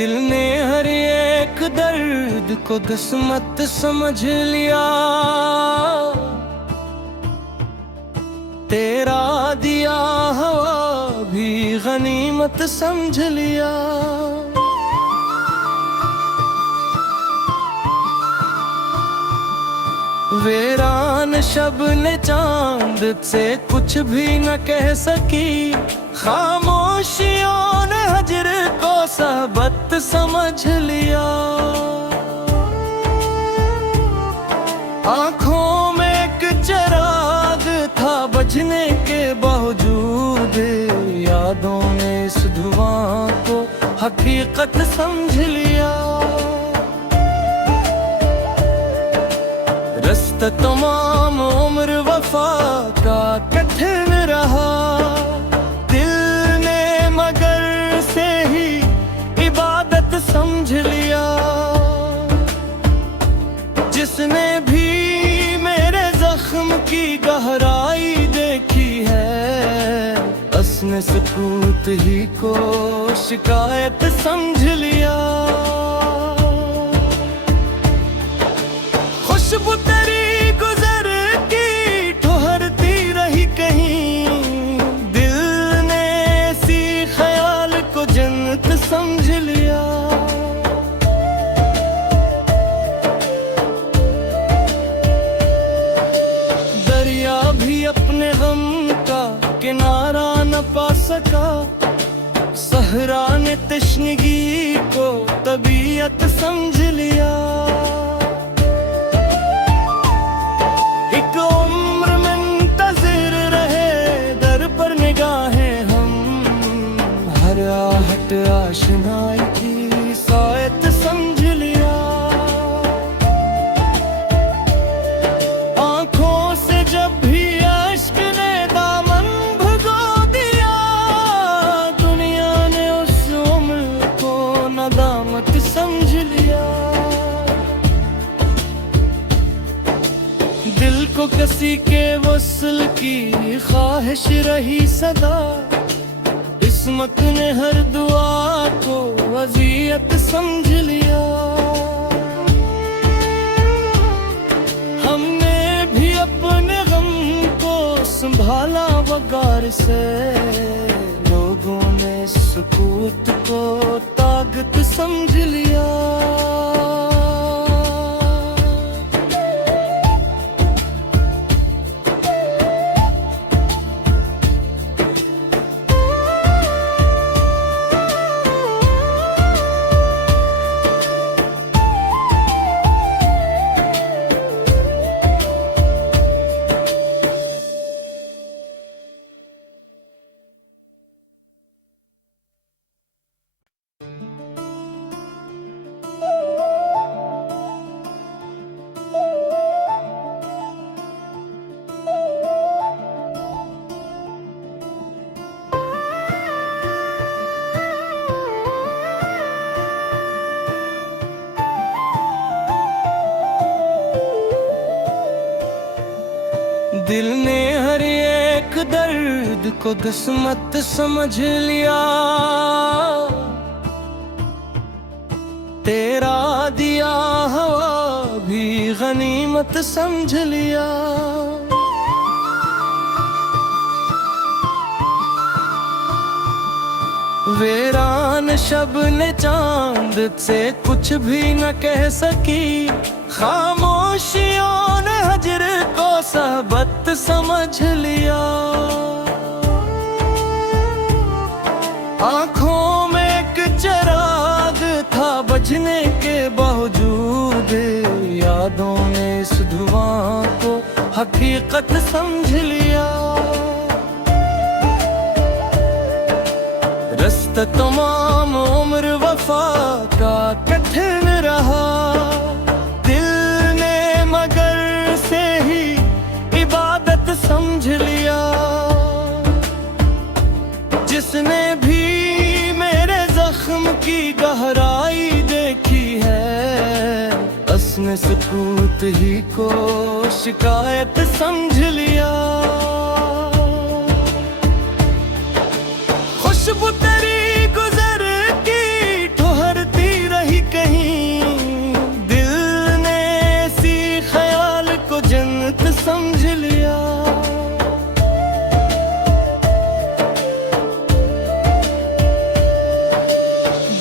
दिल ने हर एक दर्द को किस्मत समझ लिया, तेरा दिया हवा भी गनीमत समझ लिया। वीरान शब ने चांद से कुछ भी न कह सकी, खामोशियों ने हजर को सबक समझ लिया। आंखों में एक चिराग था बजने के बावजूद, यादों ने इस धुआं को हकीकत समझ लिया। रास्ता तमाम उम्र वफा का कठिन रहा, दिल ने मगर से ही इबादत समझ लिया। जिसने भी मेरे जख्म की गहराई देखी है, उसने सुकूत ही को शिकायत समझ लिया। खुशबू तेरी गुजर की ठहरती रही कहीं, दिल ने इसी ख्याल को जन्नत समझ लिया। दरिया भी अपने गम का किनारा न पा सका, सहरा ने तश्नगी को तबीयत समझ लिया। एक उम्र मुंतज़िर रहे दर पर निगाहें हम, हर आहट आशनाई की सायत समझ लिया। आंखों से जब भी अश्क ने दामन भिगो दिया, दुनिया ने उस उम्र को नदामत समझ लिया। दिल को किसी के वस्ल की ख्वाहिश रही सदा, किस्मत ने हर दुआ को वज़ियत समझ लिया। हमने भी अपने गम को संभाला वगार से, लोगों ने सुकूत को ताकत समझ लिया। दिल ने हर एक दर्द को किस्मत समझ लिया, तेरा दिया हवा भी गनीमत समझ लिया। वीरान शब ने चांद से कुछ भी न कह सकी, खामोशियों ने हजर को सबक समझ लिया। आंखों में एक चिराग था बजने के बावजूद, यादों ने इस धुआं को हकीकत समझ लिया। रास्ता तमाम उम्र वफा का कठिन रहा, दिल ने मगर से ही इबादत समझ लिया। जिसने भी मेरे जख्म की गहराई देखी है, उसने सुकूत ही को शिकायत समझ लिया। खुशबू तेरी गुजर की ठहरती समझ लिया।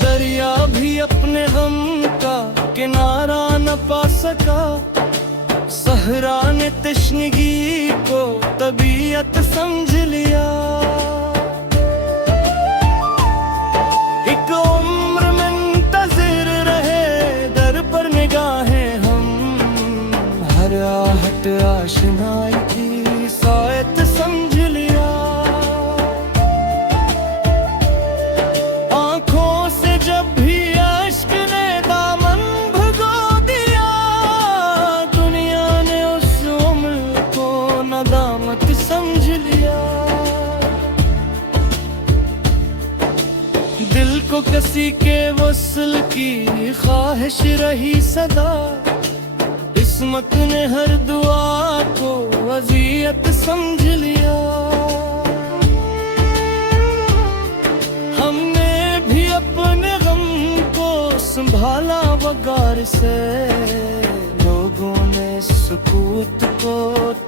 दरिया भी अपने गम का किनारा न पा सका, सहरा ने तश्नगी को तबीयत समझ लिया। एक उम्र में मुंतज़िर रहे दर पर निगाहें हम, हर आहट आशनाई की सायत समझ लिया। आंखों से जब भी अश्क ने दामन भिगो दिया, दुनिया ने उस उम्र को नदामत समझ लिया। दिल को किसी के वस्ल की ख्वाहिश रही सदा, किस्मत ने हर दुआ को अज़ियत समझ लिया। हमने भी अपने गम को संभाला वगार से, लोगों ने सुकूत को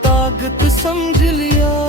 ताकत समझ लिया।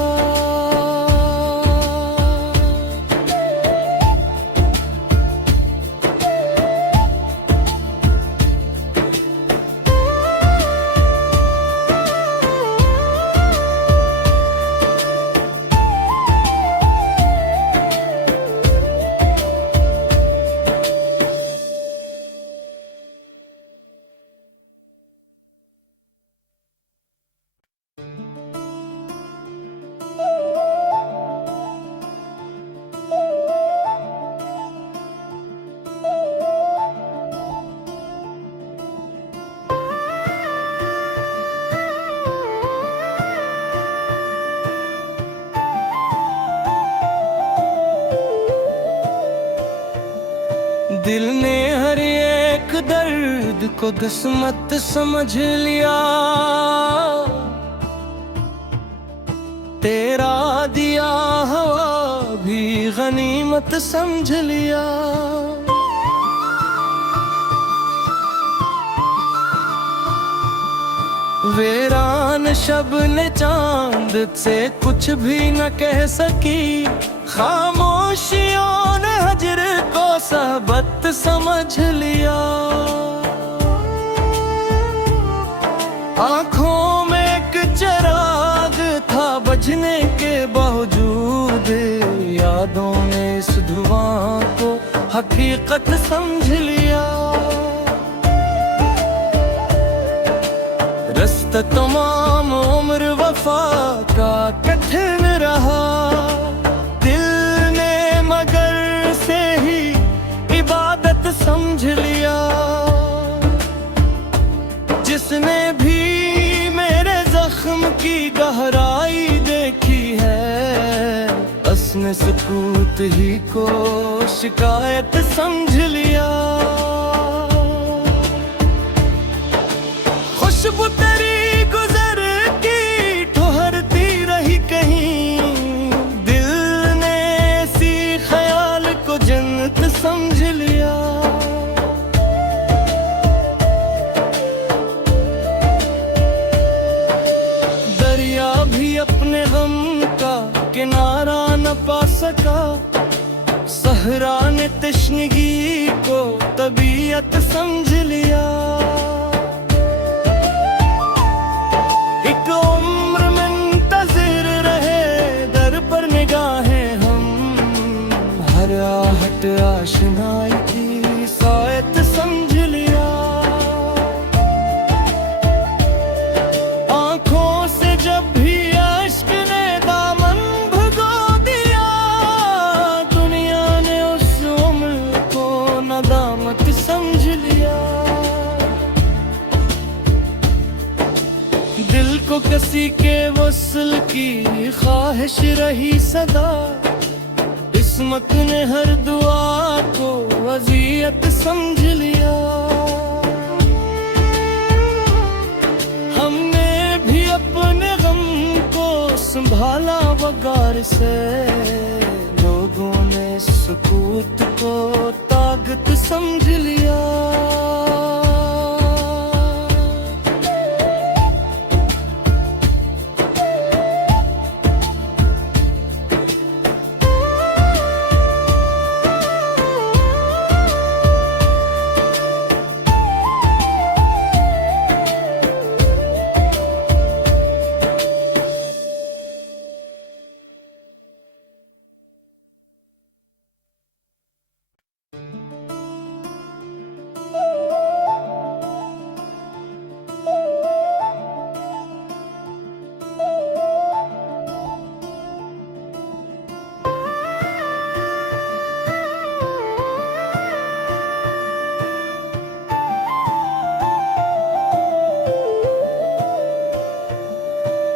दिल ने हर एक दर्द को किस्मत समझ लिया, तेरा दिया हवा भी गनीमत समझ लिया। वीरान शब ने चांद से कुछ भी न कह सकी, खामोशियों ने हजर को सबत समझ लिया। आंखों में एक चिराग था बजने के बावजूद, यादों ने इस धुआं को हकीकत समझ लिया। रास्ता तमाम उम्र वफा का कठिन रहा, समझ लिया। जिसने भी मेरे जख्म की गहराई देखी है, उसने सुकूत ही को शिकायत समझ लिया। खुशबू तेरी गुजर की ठहरती रही कहीं, दिल ने इसी ख्याल को जन्नत समझ लिया। अपने गम का किनारा न पा सका, सहरा ने तश्नगी को तबीयत समझ लिया। एक उम्र में मुंतज़िर रहे दर पर निगाहें हम, हर आहट आशनाई की सायत समझ लिया। आंखों से जब भी समझ लिया। दिल को किसी के वस्ल की ख्वाहिश रही सदा, किस्मत ने हर दुआ को अज़ियत समझ लिया। हमने भी अपने गम को संभाला वगार से, लोगों ने सुकूत को ताकत समझ लिया।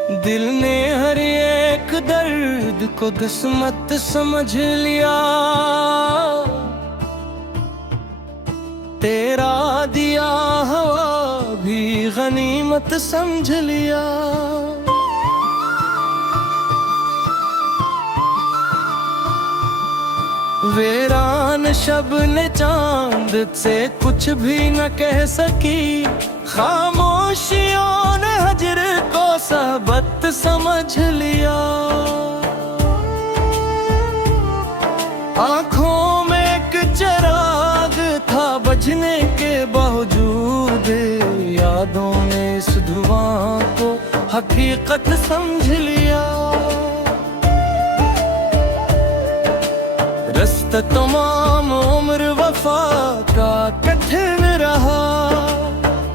दिल ने हर एक दर्द को किस्मत समझ लिया, तेरा दिया हवा भी गनीमत समझ लिया। वीरान शब ने चांद से कुछ भी न कह सकी, खामोशियों ने हजर को सबक समझ लिया। आँखों में एक चिराग था बजने के बावजूद, यादों ने इस धुआं को हकीकत समझ लिया। रास्ता तमाम उम्र वफा का कठिन रहा,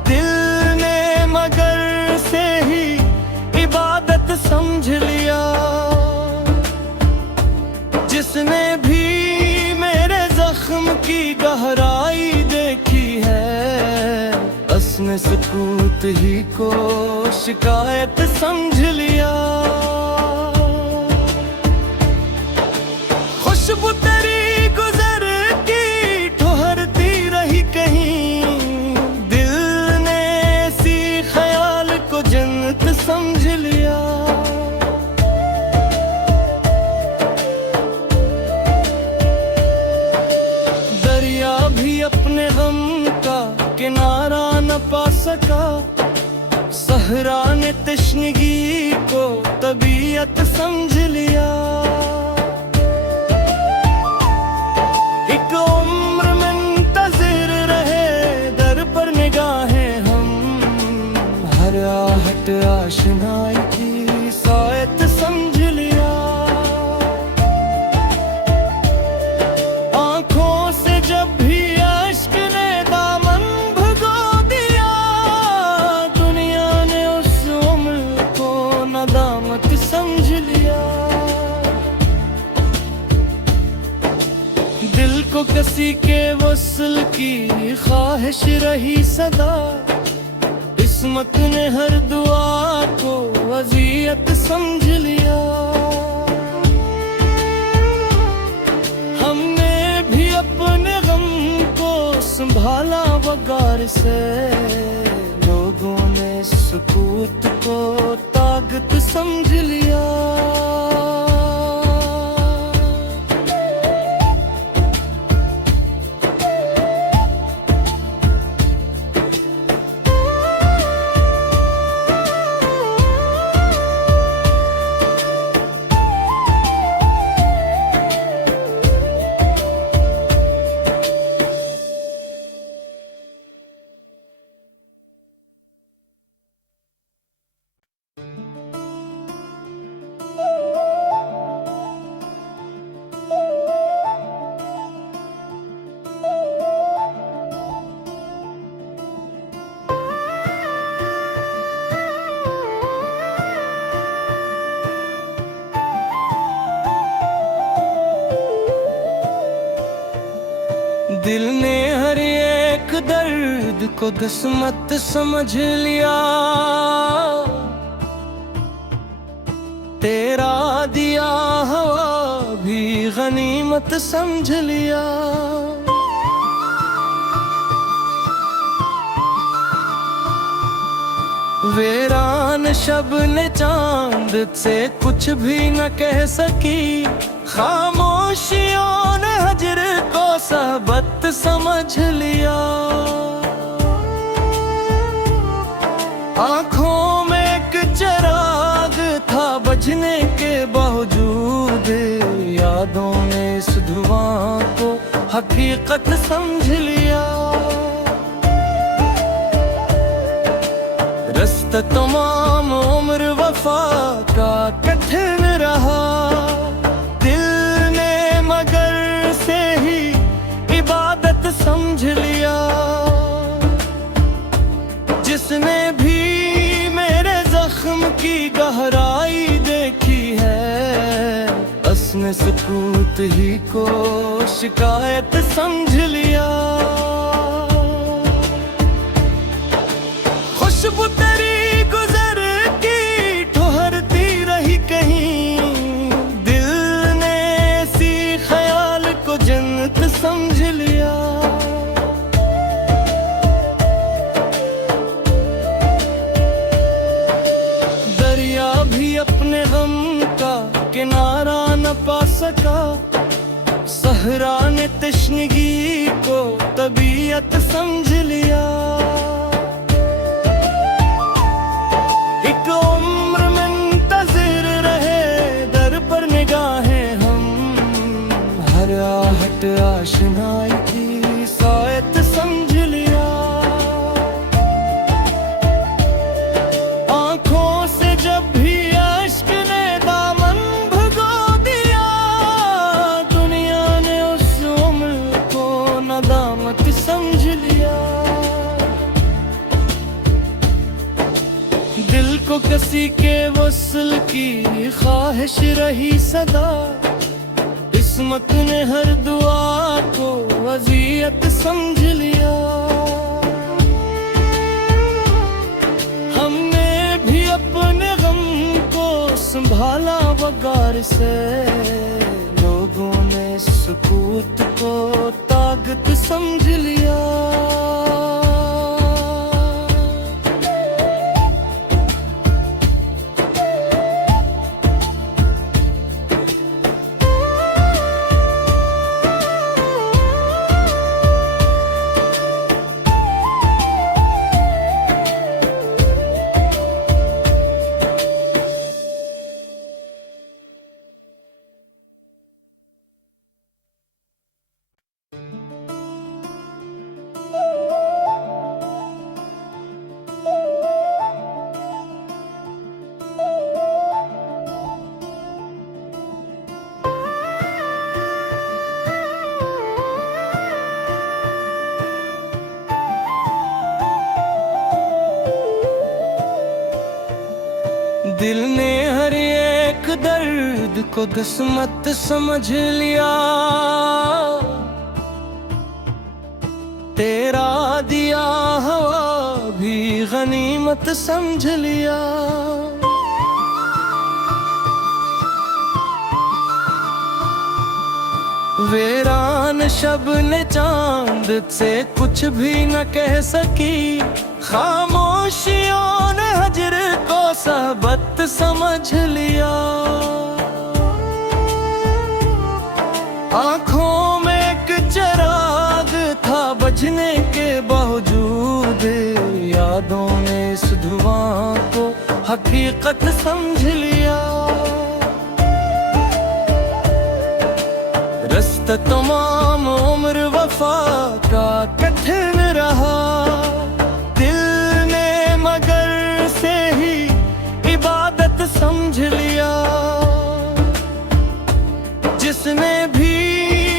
दिल ने मगर से ही इबादत समझ लिया। जिसने भी मेरे जख्म की गहराई देखी है, उसने सुकूत ही को शिकायत समझ लिया। खुशबू तेरी गुजर की ठहरती रही कहीं, दिल ने इसी ख्याल को जन्नत समझ लिया। दरिया भी अपने गम का किनारा न पा सका, सहरा ने तश्नगी को तबीयत समझ लिया। एक उम्र मुंतज़िर रहे दर पर निगाहें हम, हर आहट आशनाई की सायत समझ लिया। आँखों से जब भी अश्क ने दामन भिगो दिया, दुनिया ने उस उम्र को नदामत समझ लिया। दिल को किसी के वस्ल की ख्वाहिश रही सदा, किस्मत ने हर दुआ को अज़ियत समझ लिया। हमने भी अपने गम को संभाला वगार से, लोगों ने सुकूत को ताकत समझ लिया। दिल ने हर एक दर्द को किस्मत समझ लिया, तेरा दिया हवा भी गनीमत समझ लिया। वीरान शब ने चांद से कुछ भी न कह सकी, खामोशियों ने हजर को सबक समझ लिया। आँखों में एक चिराग था बजने के बावजूद, यादों ने इस धुआं को हकीकत समझ लिया। रास्ता तमाम उम्र वफा का कठिन रहा, दिल ने मगर से ही इबादत समझ लिया। जिसने भी मेरे जख्म की गहराई देखी है, उसने सुकूत ही को शिकायत समझ लिया। खुशबू तेरी गुजर की ठहर अपने गम का किनारा न पा सका। सहरा ने तश्नगी को तबीयत समझ लिया। एक उम्र मुंतज़िर रहे दर पर निगाहें हम, हर आहट आशनाई की सायत समझ लिया। आंखों से जब भी अश्क ने दामन भिगो दिया, दुनिया ने उस उम्र को नदामत समझ लिया। दिल को किसी के वस्ल की ख्वाहिश रही सदा, किस्मत ने हर दुआ को अज़ियत समझ लिया। हमने भी अपने गम को संभाला वगार से, लोगों ने सुकूत को ताकत समझ लिया। दिल ने हर एक दर्द को किस्मत समझ लिया। तेरा दिया हवा भी गनीमत समझ लिया। वीरान शब ने चांद से कुछ भी न कह सकी, खामोशियों ने हजर को सबत समझ लिया। आंखों में एक चिराग था बजने के बावजूद, यादों ने इस धुआं को हकीकत समझ लिया। रास्ता तमाम उम्र वफा का कठिन रहा, दिल ने मगर से ही इबादत समझ लिया। जिसने भी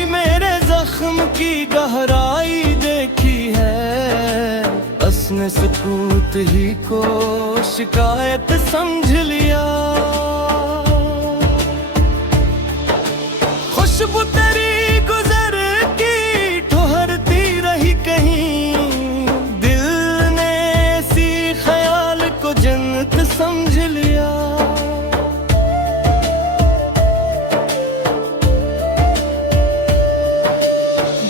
मेरे जख्म की गहराई देखी है, उसने सुकूत ही को शिकायत समझ लिया। खुशबू तेरी गुजर की ठहरती रही कहीं, दिल ने इसी ख्याल को जन्नत समझ लिया।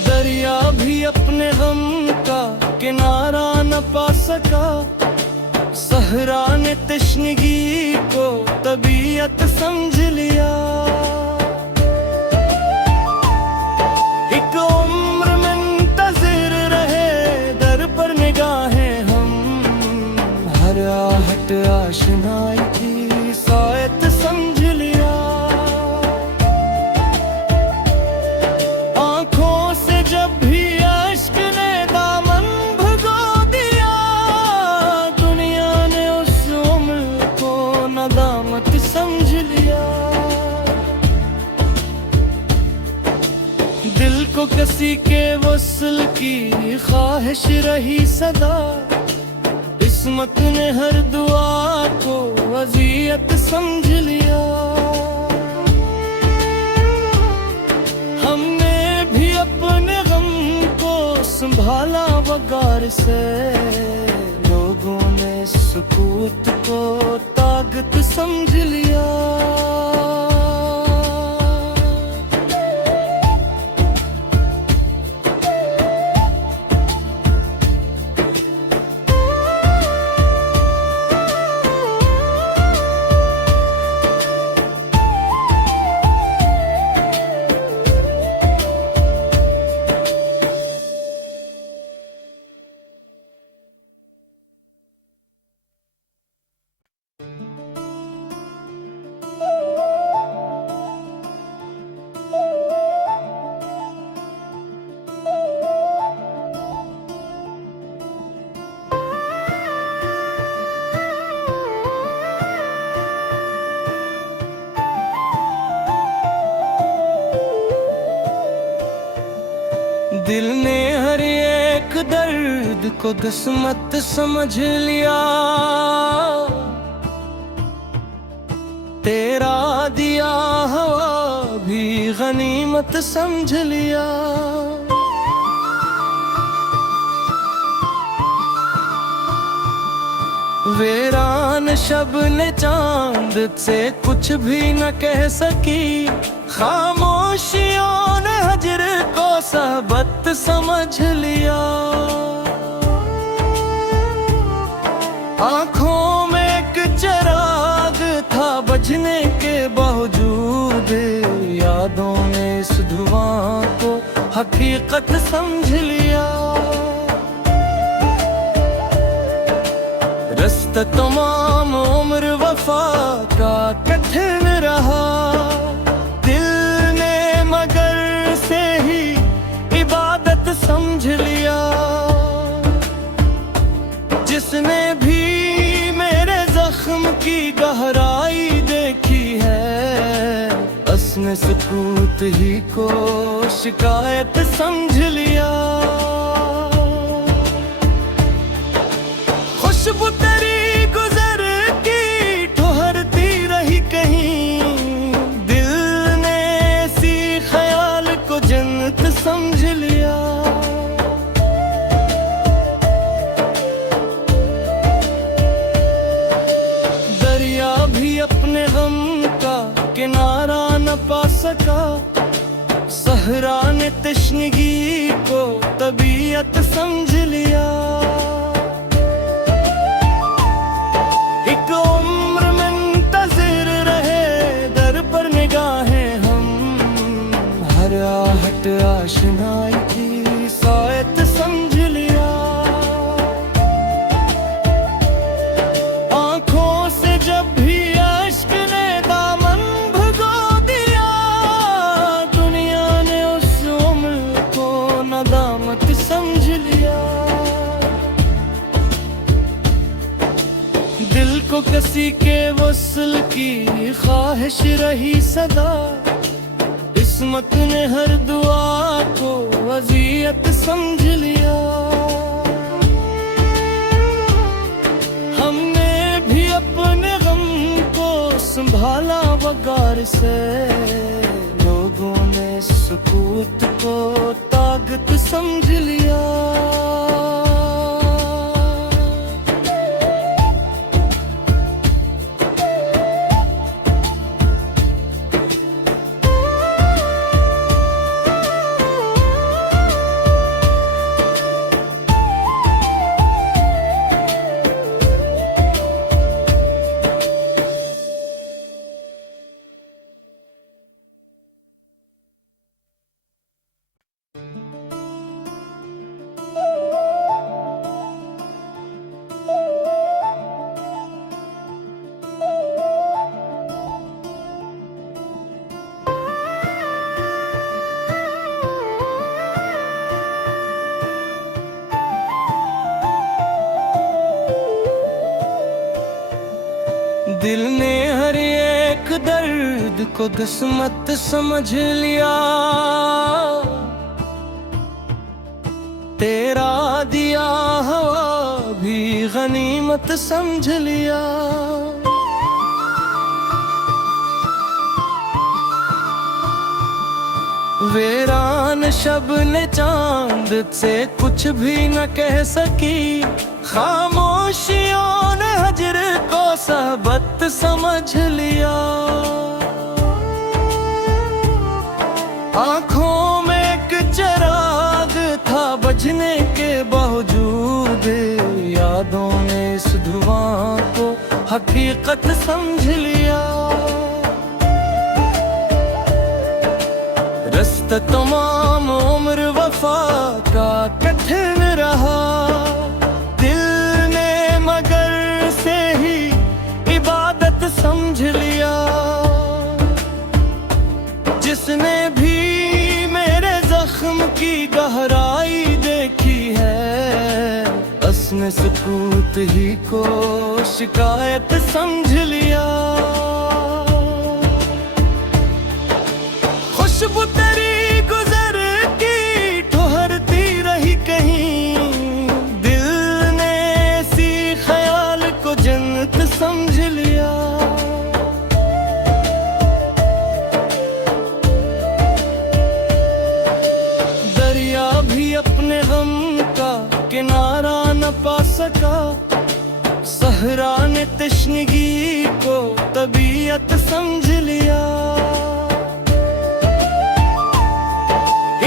दरिया भी अपने गम का किनारा न पा सका। सहरा ने तश्नगी को तबीयत समझ लिया। एक उम्र मुंतज़िर रहे दर पर निगाहें हम, हर आहट आशनाई की सायत समझ लिया। आंखों से जब भी अश्क ने दामन भिगो दिया, दुनिया ने उस उम्र को नदामत समझ लिया। दिल को किसी के वस्ल की ख्वाहिश रही सदा, किस्मत ने हर दुआ को अज़ियत समझ लिया। हमने भी अपने गम को संभाला वगार से, लोगों ने सुकूत को ताकत समझ लिया। दिल ने हर एक दर्द को किस्मत समझ लिया, तेरा दिया हवा भी गनीमत समझ लिया। वीरान शब ने चांद से कुछ भी न कह सकी, खामोशियों ने हजर को सबत समझ लिया। आंखों में एक चिराग था बजने के बावजूद, यादों ने इस धुआं को हकीकत समझ लिया। रास्ता तमाम उम्र वफा का कठिन रहा, दिल ने मगर से ही इबादत समझ लिया। जिसने भी मेरे जख्म की गहराई देखी है, उसने सुकूत ही को शिकायत समझ लिया। खुशबू तेरी गुजर की ठहरती रही कहीं, दिल ने इसी ख्याल को जन्नत समझ लिया। दरिया भी अपने गम का किनारा न पा सका, सहरा ने तश्नगी को तबीयत समझ लिया। एक उम्र मुंतज़िर रहे दर पर निगाहें हम, हर आहट आशनाई की सायत समझ लिया। आंखों से जब भी अश्क ने दामन भिगो दिया, दुनिया ने उस उम्र को नदामत समझ लिया। दिल को किसी के वस्ल की ख्वाहिश रही सदा, किस्मत ने हर दुआ को वज़ियत समझ लिया। हमने भी अपने गम को संभाला वगार से, लोगों ने सुकूत को ताकत समझ लिया। दिल ने हर एक दर्द को किस्मत समझ लिया, तेरा दिया हवा भी गनीमत समझ लिया। वीरान शब ने चांद से कुछ भी न कह सकी, खामोशियों ने हजर को सबत समझ लिया। आंखों में एक चिराग था बजने के बावजूद, यादों ने इस धुआं को हकीकत समझ लिया। रास्ता तमाम उम्र वफा का कठिन रहा, दिल ने मगर से ही इबादत समझ लिया। जिसने भी मेरे जख्म की गहराई देखी है, उसने सुकूत ही को शिकायत समझ लिया। खुशबू तेरी गुजर की ठहर तशनगी को तबीयत समझ लिया।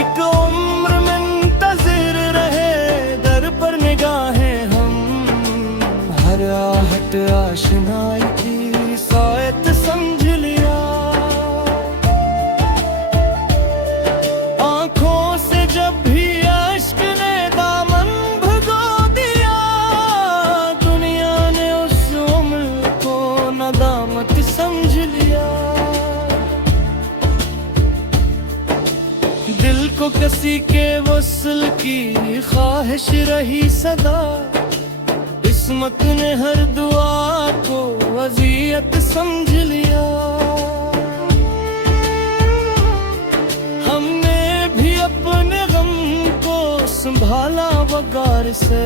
एक उम्र में मुंतज़िर रहे दर पर निगाहें हम, हर आहट आशनाई की सायत समझ लिया। आंखों से जब भी अश्क ने दामन भिगो दिया, दुनिया ने उस उम्र को नदामत समझ लिया। दिल को किसी के वस्ल की ख्वाहिश रही सदा, किस्मत ने हर दुआ को अज़ियत समझ लिया। हमने भी अपने गम को संभाला वगार से,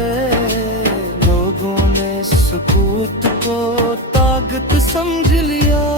लोगों ने सुकूत को ताकत समझ लिया।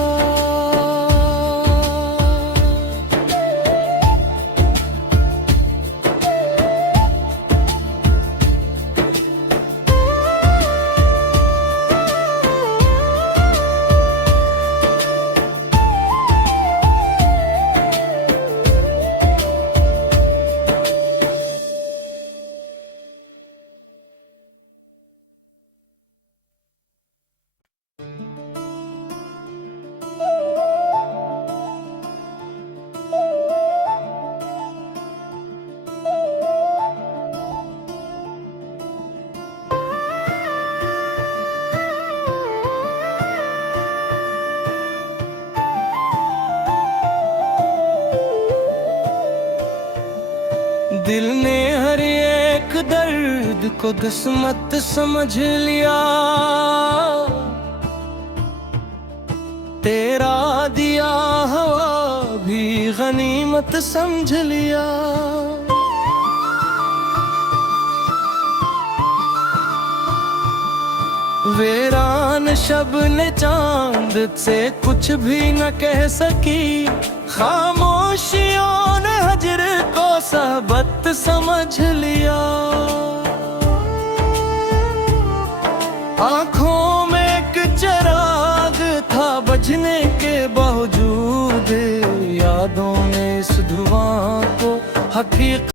दिल ने हर एक दर्द को किस्मत समझ लिया। तेरा दिया हवा भी गनीमत समझ लिया। वीरान शब ने चांद से कुछ भी न कह सकी, खामोशियों ने हजर को सबत समझ लिया। आंखों में एक चिराग था बजने के बावजूद, यादों ने इस धुआं को हकीकत